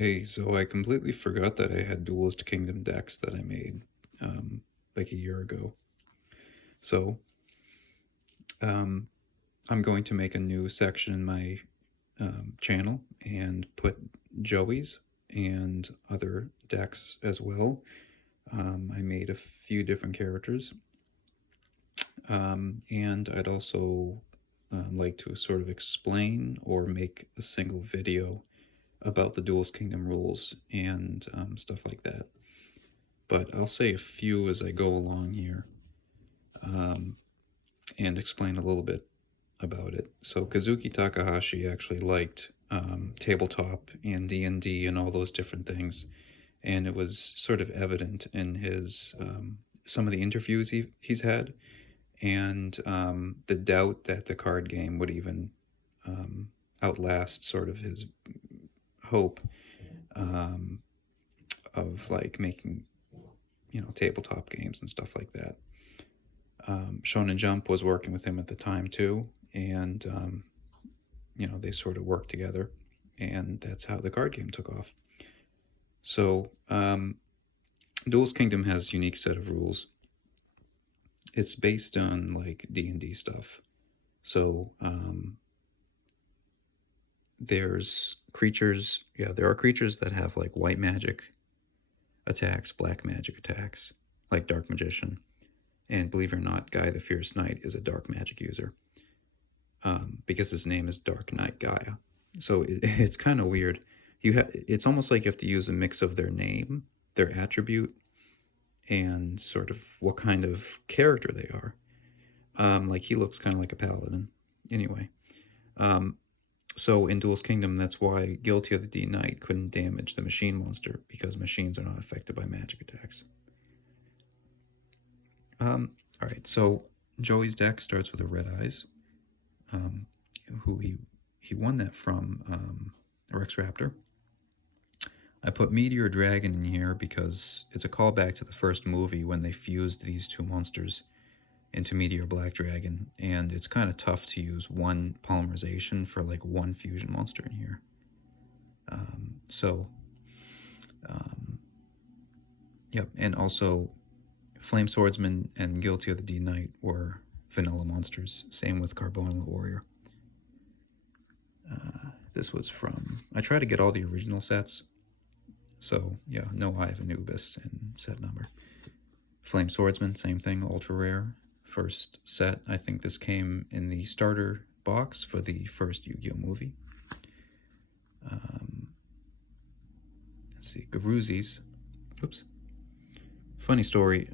Hey, so I completely forgot that I had Duelist Kingdom decks that I made like a year ago. So um, I'm going to make a new section in my channel and put Joey's and other decks as well. I made a few different characters, and I'd also like to sort of explain or make a single video about the Duelist Kingdom rules and stuff like that. But I'll say a few as I go along here, um, and explain a little bit about it. So Kazuki Takahashi actually liked tabletop and D&D and all those different things, and it was sort of evident in his some of the interviews he's had, and the doubt that the card game would even um, outlast sort of his hope um, of like making tabletop games and stuff like that. Shonen Jump was working with him at the time too, and they sort of worked together, and that's how the card game took off. So, Duel's Kingdom has a unique set of rules. It's based on like D&D stuff. So, there's creatures. Yeah, there are creatures that have like white magic attacks, black magic attacks, like Dark Magician. And believe it or not, Guy the Fierce Knight is a dark magic user. Because his name is Dark Knight Gaia. So it's kind of weird. It's almost like you have to use a mix of their name, their attribute, and sort of what kind of character they are. Like he looks kind of like a paladin. Anyway, so in Duel's Kingdom, that's why Guilty of the D Knight couldn't damage the machine monster, because machines are not affected by magic attacks. All right, so Joey's deck starts with a Red Eyes, who he won that from Rex Raptor. I put Meteor Dragon in here because it's a callback to the first movie when they fused these two monsters into Meteor Black Dragon, and it's kind of tough to use one polymerization for like one fusion monster in here. Yep, and also Flame Swordsman and Guilty of the D Knight were vanilla monsters. Same with Carbonal Warrior. This was from... I try to get all the original sets. So, yeah, no Eye of Anubis and set number. Flame Swordsman, same thing, ultra rare. First set, I think this came in the starter box for the first Yu-Gi-Oh movie. Let's see, Gavruzis. Oops. Funny story.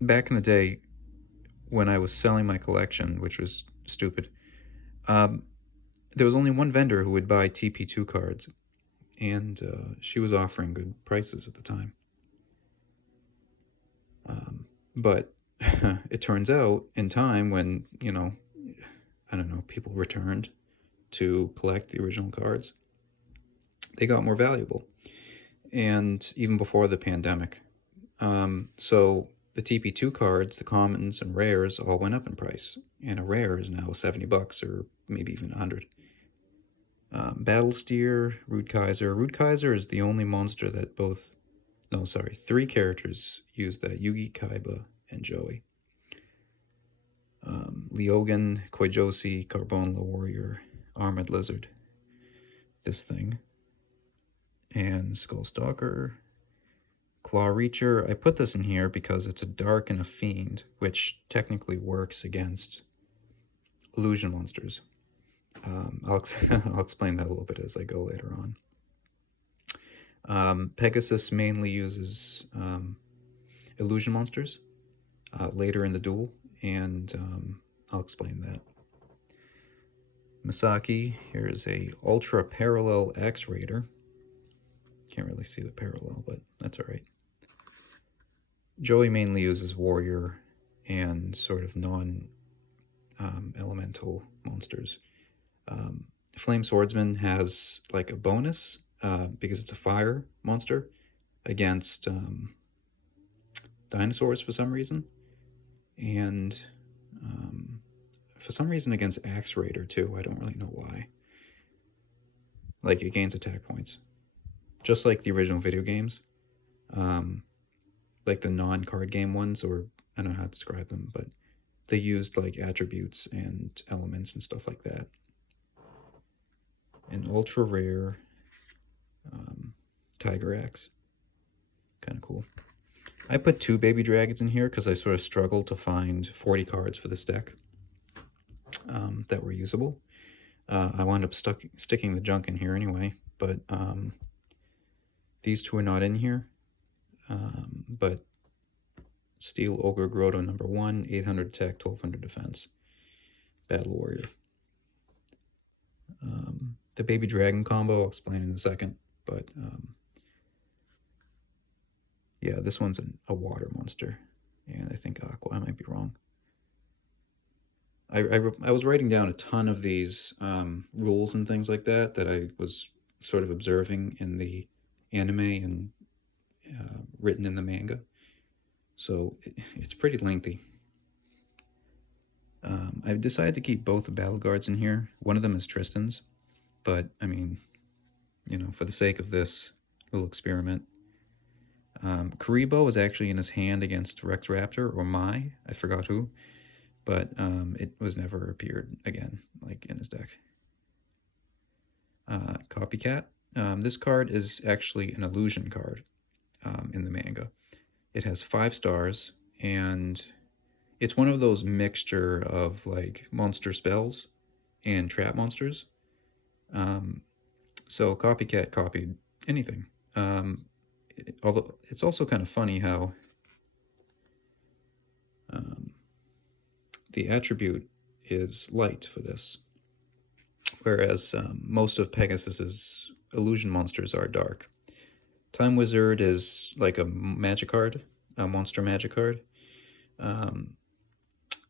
Back in the day, when I was selling my collection, which was stupid, there was only one vendor who would buy TP2 cards, and she was offering good prices at the time. But it turns out in time when, I don't know, people returned to collect the original cards, they got more valuable. And even before the pandemic. So the TP2 cards, the commons and rares, all went up in price. And a rare is now $70 or maybe even 100. Battlesteer, Rude Kaiser. Rude Kaiser is the only monster that three characters use that: Yugi, Kaiba, and Joey. Leogan, Koijosi, Carbon the Warrior, Armored Lizard. This thing. And Skullstalker. Claw Reacher. I put this in here because it's a Dark and a Fiend, which technically works against illusion monsters. I'll explain that a little bit as I go later on. Pegasus mainly uses illusion monsters later in the duel, and I'll explain that. Misaki, here is a Ultra Parallel X-Raider. Can't really see the parallel, but that's alright. Joey mainly uses warrior and sort of non-elemental monsters. Flame Swordsman has like a bonus because it's a fire monster against dinosaurs for some reason, and for some reason against Axe Raider too. I don't really know why. Like it gains attack points, just like the original video games, um, like the non-card game ones, or I don't know how to describe them, but they used like attributes and elements and stuff like that. An ultra rare um, Tiger Axe, kind of cool. I put 2 baby dragons in here because I sort of struggled to find 40 cards for this deck that were usable. I wound up sticking the junk in here anyway, but these 2 are not in here. But Steel Ogre Grotto number 1, 800 attack, 1200 defense. Battle Warrior. The Baby Dragon combo I'll explain in a second, but yeah, this one's a water monster, and I think Aqua. I might be wrong. I was writing down a ton of these rules and things like that I was sort of observing in the anime and written in the manga. So it's pretty lengthy. I've decided to keep both the battle guards in here. One of them is Tristan's, but I mean, you know, for the sake of this little experiment. Karibo is actually in his hand against Rex Raptor or Mai. I forgot who, but it was never appeared again, like in his deck. Copycat. This card is actually an illusion card in the manga. It has 5 stars, and it's one of those mixture of like monster spells and trap monsters. So Copycat copied anything. Although it's also kind of funny how the attribute is light for this, whereas most of Pegasus's illusion monsters are dark. Time Wizard is like a magic card, a monster magic card.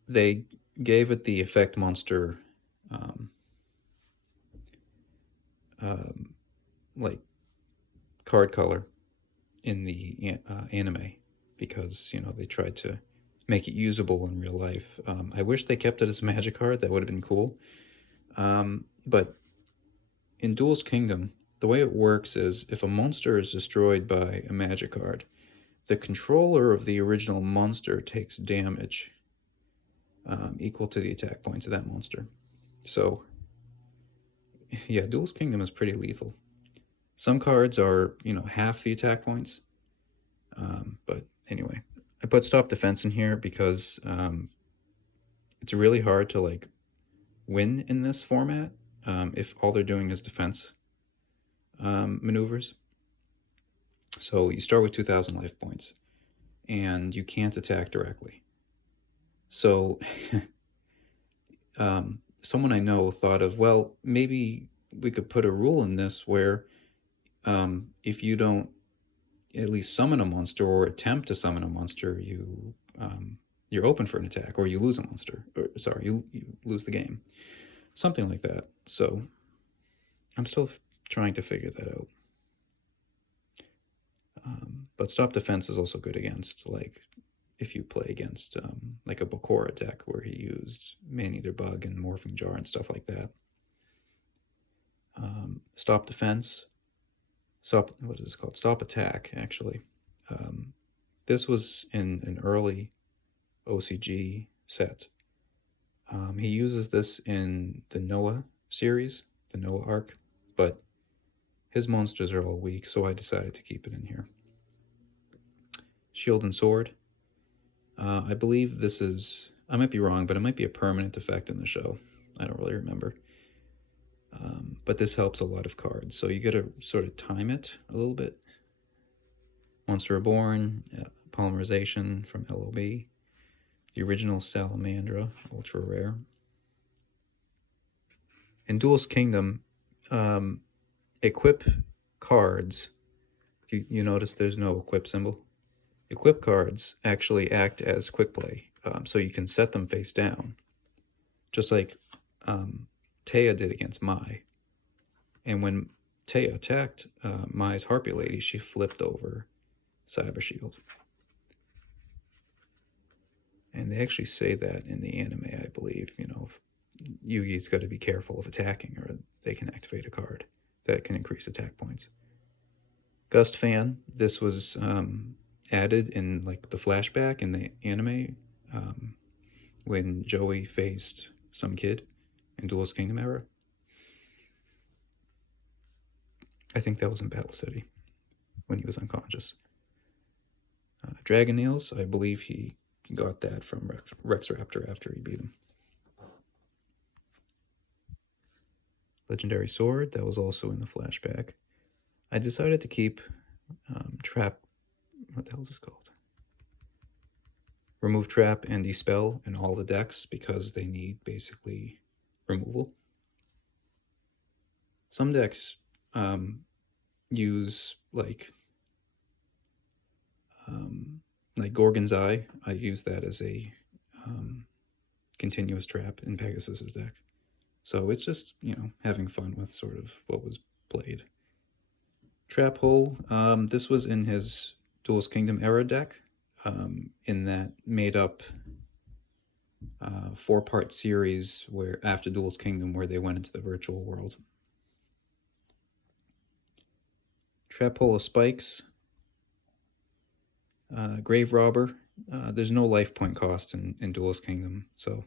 They gave it the effect monster like card color in the anime because, you know, they tried to make it usable in real life. I wish they kept it as a magic card. That would have been cool. But in Duelist Kingdom, the way it works is if a monster is destroyed by a magic card, the controller of the original monster takes damage equal to the attack points of that monster. So, yeah, Duelist Kingdom is pretty lethal. Some cards are, you know, half the attack points. But anyway, I put Stop Defense in here because it's really hard to like win in this format if all they're doing is defense maneuvers. So you start with 2,000 life points, and you can't attack directly. So someone I know thought of, well, maybe we could put a rule in this where if you don't at least summon a monster or attempt to summon a monster, you're open for an attack, or you lose a monster. Or sorry, you lose the game. Something like that. So I'm still trying to figure that out. But Stop Defense is also good against, like, if you play against like a Bakura deck where he used Maneater Bug and Morphing Jar and stuff like that. Stop Defense. What is this called? Stop Attack, actually. This was in an early OCG set. He uses this in the Noah series, the Noah arc, but his monsters are all weak, so I decided to keep it in here. Shield and Sword. I believe this is, I might be wrong, but it might be a permanent effect in the show. I don't really remember. But this helps a lot of cards, so you gotta sort of time it a little bit. Monster Reborn, Polymerization from LOB. The original Salamandra, ultra rare. In Duelist Kingdom, equip cards, you notice there's no equip symbol? Equip cards actually act as quick play, so you can set them face down, just like Taya did against Mai. And when Taya attacked Mai's Harpy Lady, she flipped over Cyber Shield. And they actually say that in the anime, I believe. You know, Yugi's got to be careful of attacking, or they can activate a card. that can increase attack points. Gust Fan, this was added in like the flashback in the anime um, when Joey faced some kid in Duelist Kingdom era. I think that was in Battle City when he was unconscious. Dragon Nails, I believe he got that from Rex Raptor after he beat him. Legendary Sword, that was also in the flashback. I decided to keep Trap, what the hell is this called? Remove Trap and Dispel in all the decks because they need basically removal. Some decks use like Gorgon's Eye. I use that as a continuous trap in Pegasus's deck. So it's just, having fun with sort of what was played. Trap Hole, this was in his Duelist Kingdom era deck, in that made up 4-part series where after Duelist Kingdom where they went into the virtual world. Trap Hole of Spikes, Grave Robber. There's no life point cost in Duelist Kingdom, so.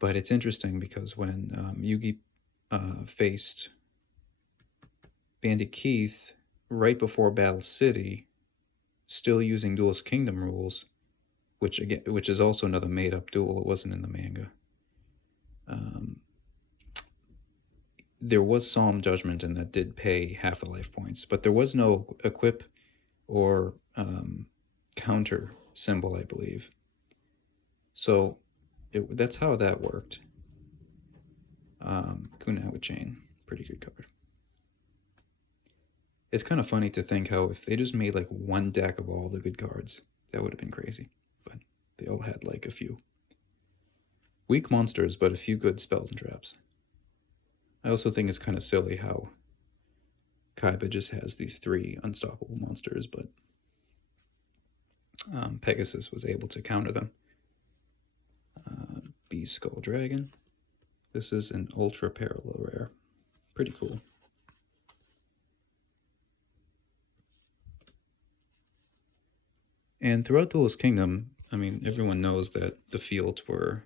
But it's interesting because when Yugi faced Bandit Keith right before Battle City, still using Duelist Kingdom rules, which is also another made-up duel. It wasn't in the manga. There was Solemn Judgment, and that did pay half the life points, but there was no equip or counter symbol, I believe. So that's how that worked. Kunawa Chain, pretty good card. It's kind of funny to think how if they just made like one deck of all the good cards, that would have been crazy. But they all had like a few. Weak monsters, but a few good spells and traps. I also think it's kind of silly how Kaiba just has these 3 unstoppable monsters, but Pegasus was able to counter them. Beast Skull Dragon. This is an ultra parallel rare. Pretty cool. And throughout Duelist Kingdom, I mean, everyone knows that the fields were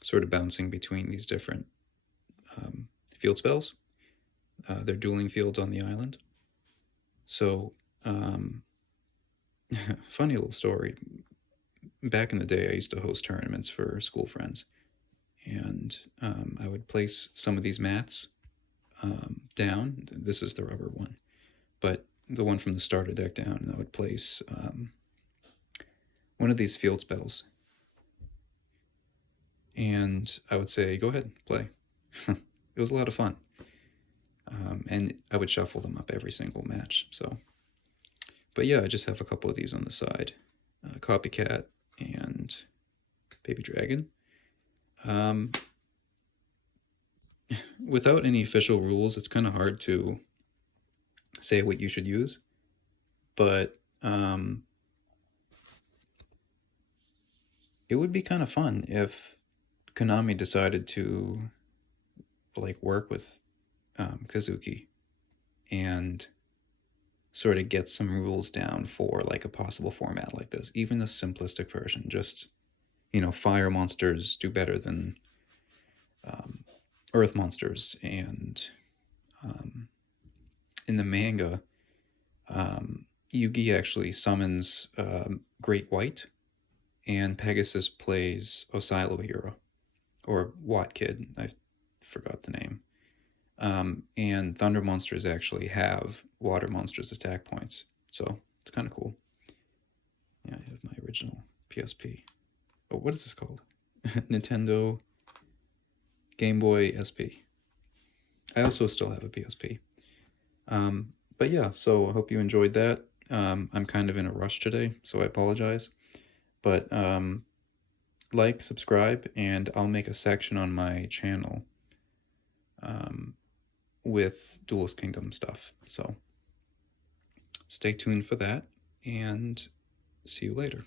sort of bouncing between these different field spells. They're dueling fields on the island. So, funny little story. Back in the day, I used to host tournaments for school friends. And I would place some of these mats down. This is the rubber one. But the one from the starter deck down, and I would place one of these field spells. And I would say, go ahead, play. It was a lot of fun. And I would shuffle them up every single match. So, but yeah, I just have a couple of these on the side. Copycat and Baby Dragon. Without any official rules, it's kind of hard to say what you should use. But it would be kind of fun if Konami decided to like work with Kazuki and sort of get some rules down for like a possible format like this, even the simplistic version. Just, fire monsters do better than earth monsters, and in the manga, Yugi actually summons Great White, and Pegasus plays Osilo Hero, or Watt Kid, I forgot the name. And Thunder monsters actually have water monsters attack points, so it's kind of cool. Yeah, I have my original PSP. Oh, what is this called? Nintendo Game Boy SP. I also still have a PSP. But yeah, so I hope you enjoyed that. I'm kind of in a rush today, so I apologize. But like, subscribe, and I'll make a section on my channel with Duelist Kingdom stuff. So stay tuned for that, and see you later.